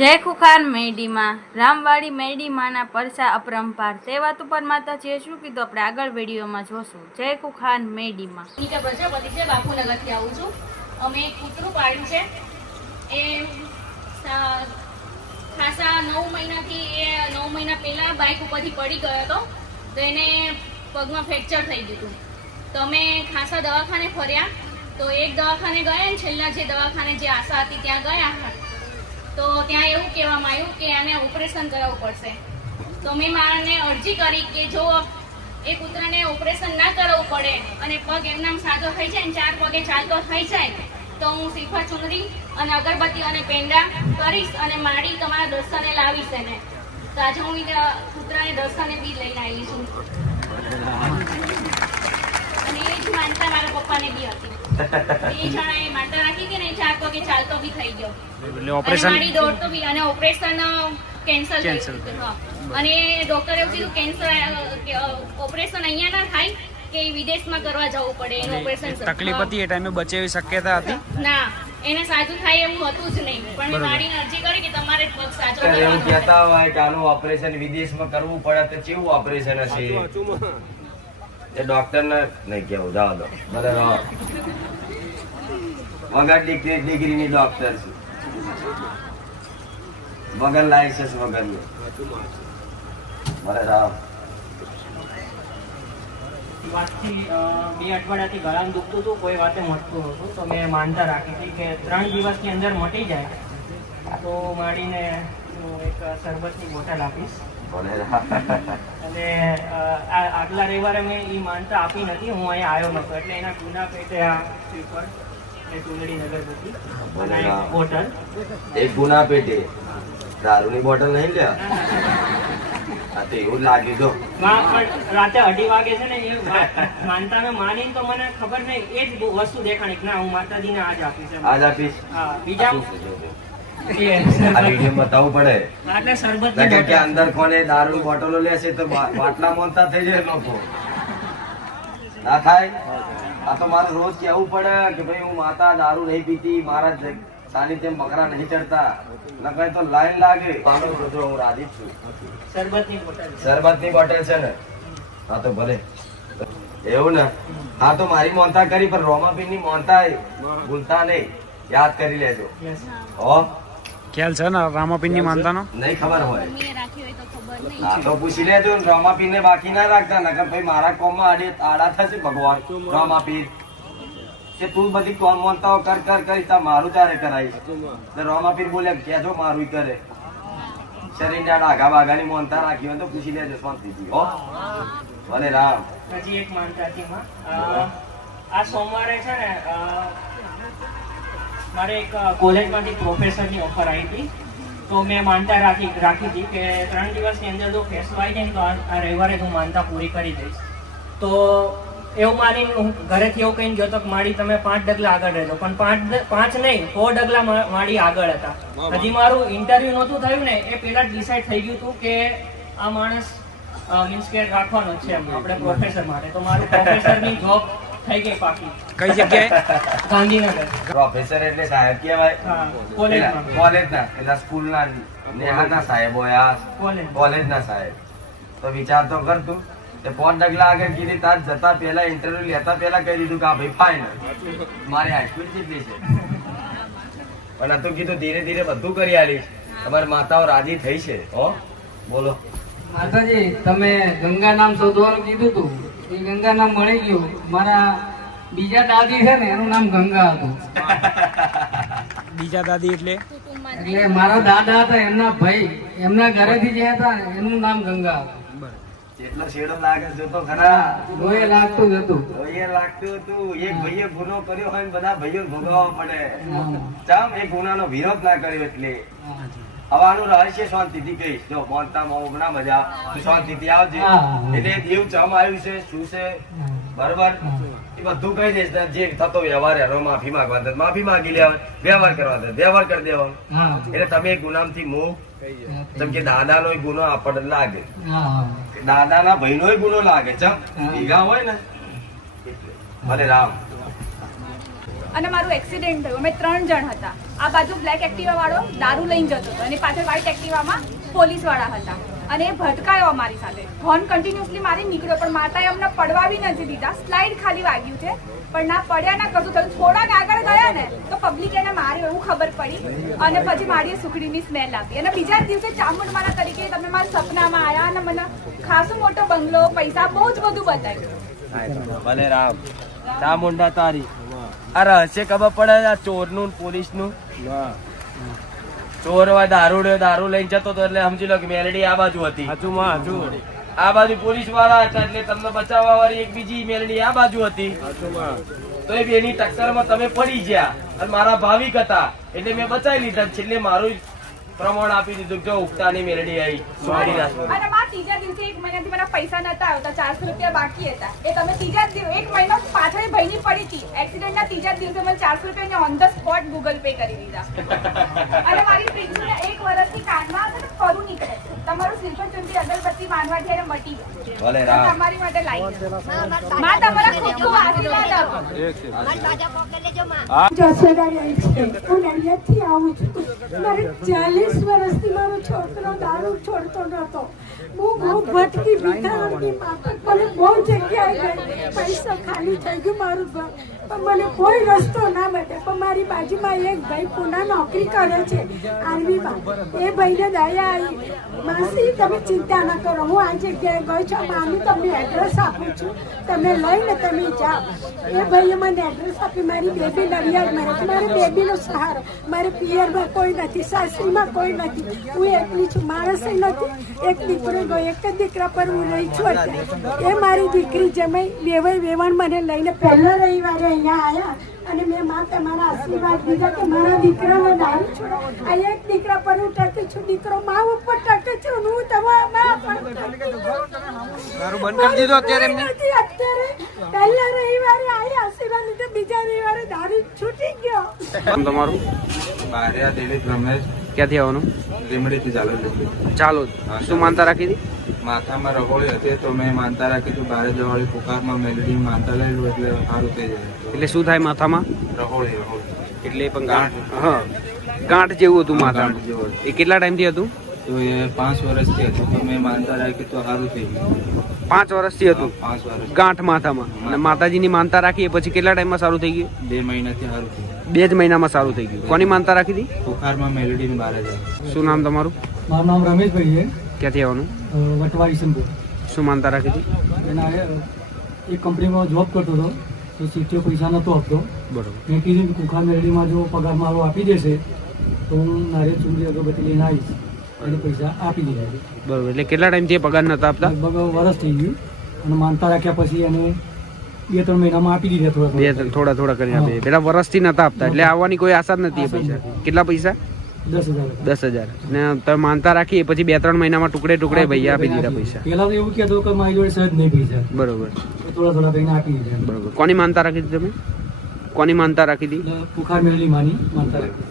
જય ખુખાન મેડીમાં રામવાડી મેડી માના પરસા અપરંપાર તે વાત ઉપર માતાજીએ શું કીધું આપણે આગળ વિડીયોમાં જોશું. જય ખુખાન મેડીમાં. નીકા પ્રજાપતિ છે, બાપુનગરથી આવું છું. અમે એક કૂતરું પાડ્યું છે. એ ખાસા 9 મહિનાથી એ 9 મહિના પહેલા બાઇક ઉપરથી પડી ગયો હતો, તો એને પગમાં ફ્રેક્ચર થઈ ગયું હતું. તો અમે ખાસા દવાખાને ફર્યા. તો એક દવાખાને ગયા ને છેલ્લા જે દવાખાને જે આશા હતી ત્યાં ગયા, તો ત્યાં એવું કહેવામાં આવ્યું કે આને ઓપરેશન કરાવવું પડશે. તો મેં મારાને અરજી કરી કે જો એ કૂતરાને ઓપરેશન ના કરાવવું પડે અને પગ એમનામ સાજો થઈ જાય ને 4 પગે ચાલતો થઈ જાય તો હું શ્રીફળ ચુંદડી અને અગરબત્તી અને પેંડા કરીશ અને માડી તમારા દર્શને લાવીશ એને. તો આજે હું કૂતરાને દર્શને બી લઈને આવી છું. અને એ જ માનતા મારા પપ્પાને બી હતી. એ જણાએ માનતા રાખી કે ને 4 પગે ચાલતો બી થઈ ગયો. ઓપરેશન મારી દોડતો બી અને ઓપરેશન કેન્સલ થયું. અને ડોક્ટરે એવું કીધું કેન્સર ઓપરેશન અહીંયા ના થાય કે વિદેશમાં કરવા જવું પડે. એનું ઓપરેશન તકલીફ હતી એ ટાઈમે બચેવી શક્યતા હતી ના, એને સાજું થાય એવું હતું જ નહીં. પણ મેં મારીને અરજી કરી કે તમારે પગ સાજો કરવાનો. એવું કહેતા હોય કે આનું ઓપરેશન વિદેશમાં કરવું પડે તો કેવું ઓપરેશન હશે એ ડોક્ટર ને નહીં કેવું. જાવ દો બરાબર વગર ડિગ્રીની ડોક્ટર છે, વગર લાયસન્સ વગરની. બરાબર વાતથી 2 અઠવાડિયાથી ગળામાં દુખતું હતું, કોઈ વાતે મટતું હતું. તો મેં માનતા રાખી હતી કે 3 દિવસની અંદર મટી જાય તો માડીને એક શરબતની બોટલ આપીશ. અને આગલા રવિવારે મેં એ માનતા આપી નથી, હું અહીંયા આવ્યો નતો એટલે એના ગુના પેટે આ શ્રીફળ ને ચુંદડી અગરબત્તી અને એક બોટલ. એક ગુના પેટે દારૂની બોટલ નહીં લે. એવું લાગ્યું જો રાતે 2:30 વાગે છે ને એ માનતા મેં માનીને તો મને ખબર નહીં એ જ વસ્તુ દેખાણી ના હું માતાજીને આજ આપીશ. આજ આપીશ. હા, બીજા આ વિડીયો બતાવવું પડે એટલે શરબત કે અંદર કોને દારૂની બોટલો લેશે તો બાટલા મોનતા થઈ જાય લોકો. ના થાય. આ તો મારે રોજ કેવું પડે કે ભાઈ હું માતા દારૂ નહીં પીતી, મારા સાનિધ્ય બકરા નહીં ચડતા. નકર તો લાઈન લાગે. હું રાજી છું. શરબતની બોટલ છે ને? હા તો ભલે એવું ને. હા તો મારી મોનતા કરી પણ રોમાપીર ની મોનતા ભૂલતા નહીં, યાદ કરી લેજો. હો ખ્યાલ છે ને રામાપીર ની માનતાનો? નહીં ખબર હોય મમ્મીએ રાખી હોય તો ખબર નહીં. હા તો પૂછી લેજો. રોમાપીર ને બાકી ના રાખતા, નકર ભાઈ મારા કોમમાં આડા થશે ભગવાન રોમાપીર કે તું બધી કોમ મોનતાઓ કર કરી તા મારું તારે કરાવીશ. રોમાપીર બોલે કેજો મારું કરે. શરીર ના ડાઘા બાઘાની મોનતા રાખી હોય તો પૂછી લેજો શાંતિથી. હો ભલે રામ. હજી એક માનતા હતી આ સોમવારે છે ને મારે એક કોલેજમાંથી પ્રોફેસરની ઓફર આવી હતી. તો મેં માનતા રાખી હતી કે 3 દિવસની અંદર જો ફેસલો આવી જાય ને તો આ રવિવારે હું માનતા પૂરી કરી દઈશ. તો એવું માનીને હું ઘરેથી એવું કહીને ગયો તો માડી તમે 5 ડગલા આગળ રહેજો, પણ 5 નહીં 4 ડગલા માડી આગળ હતા. હજી મારું ઇન્ટરવ્યુ નહોતું થયું ને એ પહેલા ડિસાઈડ થઈ ગયું હતું કે આ માણસ મીન્સ કે રાખવાનો છે આપણે પ્રોફેસર માટે. તો મારું પ્રોફેસરની જોબ થઈ ગઈ પાકી. કઈ જગ્યાએ? ગાંધીનગર. પ્રોફેસર એટલે સાહેબ કેવાય કોલેજના એટલે સ્કૂલના નેહાના સાહેબ હોય, કોલેજના સાહેબ. તો વિચાર તો કર તું. 5 ડગલા આગળ કીધી તાર જતા પહેલા ઇન્ટરવ્યુ લેતા પહેલા કહી દીધું કે આ ભાઈ ફાઇનલ મારી હાઈસ્કૂલ જેટલી છે. પણ હતું કીધું ધીરે ધીરે બધું કરી આલીશ. તમારી માતાઓ રાજી થઈ છે. હો બોલો માતાજી. તમે ગંગા નામ શોધવાનું કીધું હતું, એ ગંગા નામ મળી ગયું. મારા બીજા દાદી છે ને એનું નામ ગંગા હતું. બીજા દાદી એટલે મારા દાદા હતા એમના ભાઈ એમના ઘરેથી જે હતા એનું નામ ગંગા હતું. જેટલો શેડો લાગે છે તો ખરા લોહી લાગતું જ હતું. લોહી લાગતું હતું. એક ભાઈએ ગુનો કર્યો હોય ને બધા ભાઈઓ ભોગવવા પડે. ચામ એ ગુનાનો વિરોધ ના કર્યો એટલે. હવે આનું રહસ્ય શાંતિથી કહીશ. જો મોનતામાં ના મજા શાંતિથી આવજે. એટલે દેવ ચમ આવ્યું છે શું છે બરોબર એ બધું કહી દઈશ. જે થતો વ્યવહાર એનો માફી માંગવા માફી માંગી લેવા, વ્યવહાર કરવા વ્યવહાર કરી દેવાનો. એટલે તમે ગુનામથી મુક્ત. જેમ કે દાદા નો ગુનો આપણને લાગે, દાદા ના ભાઈ નો ગુનો લાગે. ચમ ભેગા હોય ને ભલે રામ. અને મારું એક્સિડન્ટ થયું. અમે 3 જણ હતા. આ બાજુ બ્લેક એક્ટિવા વાળો દારૂ લઈને જતો હતો અને પાછળ વ્હાઇટ એક્ટિવામાં પોલીસ વાળા હતા અને એ ભટકાયો અમારી સાથે. હોર્ન કન્ટિન્યુઅસલી મારી નીકળ્યો પણ માતાએ અમને પડવા બી નથી દીધા. સ્લાઇડ ખાલી વાગ્યું છે પણ ના પડ્યા ના કશું થયું. થોડાક આગળ ગયા ને તો પબ્લિક એને માર્યો એવું ખબર પડી અને પછી મારીએ સુખડીની સ્મેલ આપી. અને બીજા દિવસે ચામુંડમાના તરીકે તમે મારા સપનામાં આવ્યા અને મને ખાસો મોટો બંગલો, પૈસા, બહુ જ બધું બતાવ્યું. ભલે રામ ચામુંડા તારી આ રહસ્ય ખબર પડે આ ચોરનું પોલીસનું. ચોર દારૂ લઈને જતો હતો એટલે સમજી લો કે મેલડી આ બાજુ હતી, આ બાજુ પોલીસ વાળા હતા એટલે તમને બચાવવા વાળી એક બીજી મેલડી આ બાજુ હતી. તો એ બેની ટક્કરમાં તમે પડી ગયા અને મારા ભાવિક હતા એટલે મેં બચાવી લીધા. છેલ્લે મારું પ્રમાણ આપી દીધું જો ઉગતાની મેલડી આવી. અને માં ત્રીજા દિવસે 1 મહિનાથી મને પૈસા નતા આવતા, 400 રૂપિયા બાકી હતા. એ તમે ત્રીજા દિવસે 1 મહિનો પાછળ ભાઈની પડી હતી. એક્સિડન્ટના ત્રીજા દિવસે મને 400 રૂપિયા on the spot Google pay કરી દીધા. અને મારી પ્રિન્સને 1 વર્ષથી કાનમાં છે ને ફરું નીકળે. તમારું સિલ્વર ચુંટી અગરબત્તી માનવાથી એને મટી ગયું. ભલે રામ. તમારી માટે લાવી માં તમારા ખૂબ ખૂબ આશીર્વાદ આપો. જસોદા રહી છે. હું નડિયાદથી આવું છું. મારે 40 વર્ષથી મારો છોકરો દારૂ છોડતો નતો. હું બહુ ભટકી ભિખારણની માફક મને બહુ જગ્યાએ ગઈ. પૈસા ખાલી થઈ ગયું મારું ઘર, પણ મને કોઈ રસ્તો ના મળે. પણ મારી બાજુમાં એક ભાઈ પુના નોકરી કરે છે આર્મીમાં. એ ભાઈને દયા આવી, માસી તમે ચિંતા ના કરો, હું આ જગ્યાએ ગઈ છું, મામી તમને એડ્રેસ આપું છું, તમે લઈને તમે જાઓ. એ ભાઈએ મને એડ્રેસ આપી. મારી બેબી નડિયાદમાં રહે છે. મારી બેબીનો સહારો, મારે પિયરમાં કોઈ નથી, સાસરીમાં કોઈ નથી. હું એકલી છું, માણસ નથી. એક દીકરો ગયો, એક જ દીકરા પર હું રહી છું અત્યારે. એ મારી દીકરી જમાઈ વેવાણ મને લઈને પહેલા રવિવારે અહીંયા આવ્યા અને મેં માં તમારા આશીર્વાદ દીધા કે મારા દીકરાને દારૂ છોડો. આ એક દીકરા પર હું ટકી છું, દીકરો મા ઉપર ટકે છે, હું તમારા મા પર દારૂ બંધ કરી દીધો અત્યારે એમને? અત્યારે પહેલા રવિવારે આવ્યા આશીર્વાદ લીધા, બીજા રવિવારે દારૂ છૂટી ગયો. તમારું બારિયા દિલીપ રમેશ, ક્યાંથી આવવાનું? લીમડીથી ચાલો. શું માનતા રાખી હતી? માથામાં રગોળી હતી તો મેં માનતા રાખી હતું બારે જવાળી પુકારમાં મેલડી માનતા લઈ લું એટલે સારું થઈ જાય. એટલે શું થાય માથામાં? રગોળી એટલે પણ ગાંઠ જેવું હતું માથામાં. એ કેટલા ટાઈમથી હતું? તો એ 5 વર્ષથી હતું તો મેં માનતા રાખી તો સારું થઈ ગયું. 5 વર્ષથી હતું 5 વર્ષ ગાંઠ માથામાં. અને માતાજીની માનતા રાખી એ પછી કેટલા ટાઈમમાં સારું થઈ ગયું? 2 મહિનાથી સારું થઈ ગયું. 2 જ મહિનામાં સારું થઈ ગયું. કોની માનતા રાખી હતી? પુકારમાં મેલડીને બારે જાય. શું નામ તમારું? મારું નામ રમેશભાઈ છે, ક્યાંથી આવવાનું? વટવાડી સંપુર. શું માનતા રાખી હતી? એના એક કંપનીમાં જોબ કરતો હતો તો સીટીઓ પૈસા નહોતો આપતો. બરોબર. મેં કીધું કે કુખા મેરડીમાં જો પગાર મારો આપી દેશે તો હું નારિયેળ ચૂંટણી અગરબત્તી લઈને આવીશ. એને પૈસા આપી દીધા. બરોબર. એટલે કેટલા ટાઈમથી એ પગાર નતા આપતા? લગભગ વરસ થઈ ગયું અને માનતા રાખ્યા પછી એને 2-3 મહિનામાં આપી દીધા. થોડા કરીને આપે. પેલા વર્ષથી નતા આપતા એટલે આવવાની કોઈ આશા જ નથી. એ પૈસા કેટલા પૈસા? 10,000. 10,000. ને તમે માનતા રાખી પછી 2-3 મહિનામાં ટુકડે ભાઈ આપી દીધા પૈસા. પેલા તો એવું કહેતો કે મારી જોડે સહજ નહીં પૈસા. બરોબર. થોડા કરીને આપી દીધા. બરોબર. કોની માનતા રાખી હતી તમે? કોની માનતા રાખી હતી? કુખાર મેરડી માની માનતા રાખી.